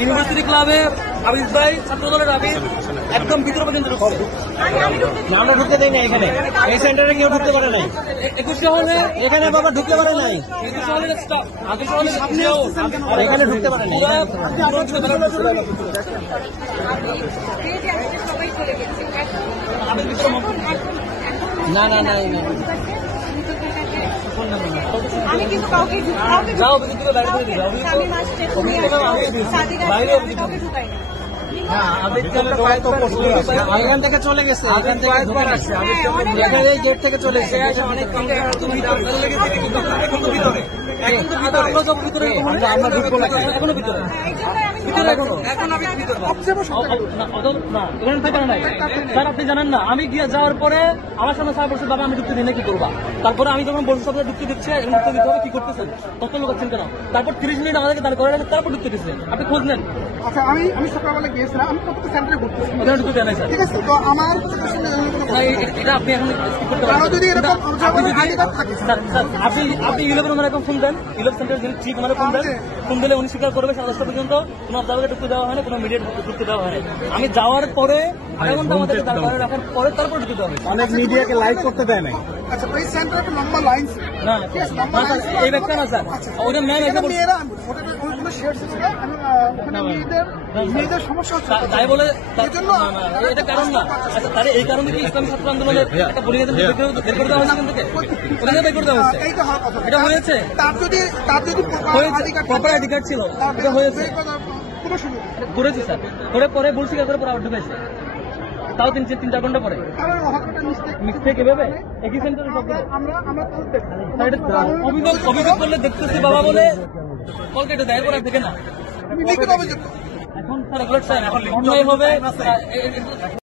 University ক্লাবে আবিদ ভাই ছাত্র দলের আবিদ একদম ভিতরে পর্যন্ত আমরা ঢুকতে দেই না এখানে, এই সেন্টারে কেউ ঢুকতে পারে নাই। 21 হলে এখানে বাবা ঢুকতে পারে নাই, 21 হলে স্টপ, 21 হলে এখানে ঢুকতে পারে নাই। না না না আমি কিন্তু কাউকে যাও ভিতরে বাইরে করে দিও বাইরে কাউকে ঢুকাই না। এখান থেকে চলে গেছে, এখান থেকে এই গেট থেকে চলে গেছে। আমরা ঢুকবো না এখনো ভিতরে স্যার আপনি জানেন না, আমি গিয়ে যাওয়ার পরে আমার সামনে স্যার বলছে বাবা আমি ঢুকতে দিই না কি করবা। তারপরে আমি যখন বলছি সাথে ঢুকতে দিচ্ছে এর ঢুকতে দিতে হবে কি করতেছেন তত লোকাচ্ছেন কেন। তারপর 30 মিনিট আমাদেরকে দাঁড় করে তারপর ঢুকতে দিচ্ছেন, আপনি খোঁজ নেন। আচ্ছা আমি সকালবেলা গিয়েছিলাম, আমি প্রত্যেক সেন্টারে ঘুরতেছি, ওখানে ঢুকতে দেয় না স্যার। ঠিক আছে? তো আমার এটা আপনি এখন skip করতে পারেন। আরো যদি এরকম আইডি কার্ড থাকে স্যার আপনি ইলেভেন ওনার এখন ফোন দেন, ইলেভেন সেন্টার যিনি ঠিক ওনারা ফোন দেন, ফোন দিলে উনি স্বীকার করবে 10:30 পর্যন্ত কোনো অবজারভারকে ঢুকতে দেওয়া হয় না, কোনো মিডিয়া ঢুকতে দেওয়া হয় না। আমি যাওয়ার পরে আধা ঘন্টা আমাদের দাঁড় করে রাখার পরে তারপর ঢুকতে দেওয়া হবে। অনেক মিডিয়াকে লাইভ করতে দেয় নাই। আচ্ছা ওই সেন্টারে একটা লম্বা লাইন ছিল। না স্যার এই ব্যাপারটা না স্যার, ওটা ম্যাম এসে বলছে মেয়েরা ওইগুলো শেয়ার ছিল, আমি ওখানে মেয়েদের সমস্যা হচ্ছে তাই বলে এই জন্য এটা কারণ না। আচ্ছা তাহলে এই কারণে কি ইসলামী ছাত্র আন্দোলনের একটা বলিয়াদের বের করে দেওয়া হয়েছে এখান থেকে, ওখানে বের করে দেওয়া হয়েছে। এইটা হওয়ার কথা। এটা হয়েছে তার যদি প্রপার অধিকার ছিল, এটা হয়েছে কোনো সুযোগ করেছি স্যার, করে পরে বলছি করে পরে আবার ঢুকেছে, তাও 3-4 ঘন্টা পরে কারণ হয়তো মিস্টেক মিস্টেক এভাবে একই সেন্টারে সব আমরা করতে অভিযোগ করলে দেখতেছি বাবা বলে কল কেটে দেয় পরে থেকে না। লিখিত অভিযোগ এখন স্যার এগুলো এখন অন্যায় হবে।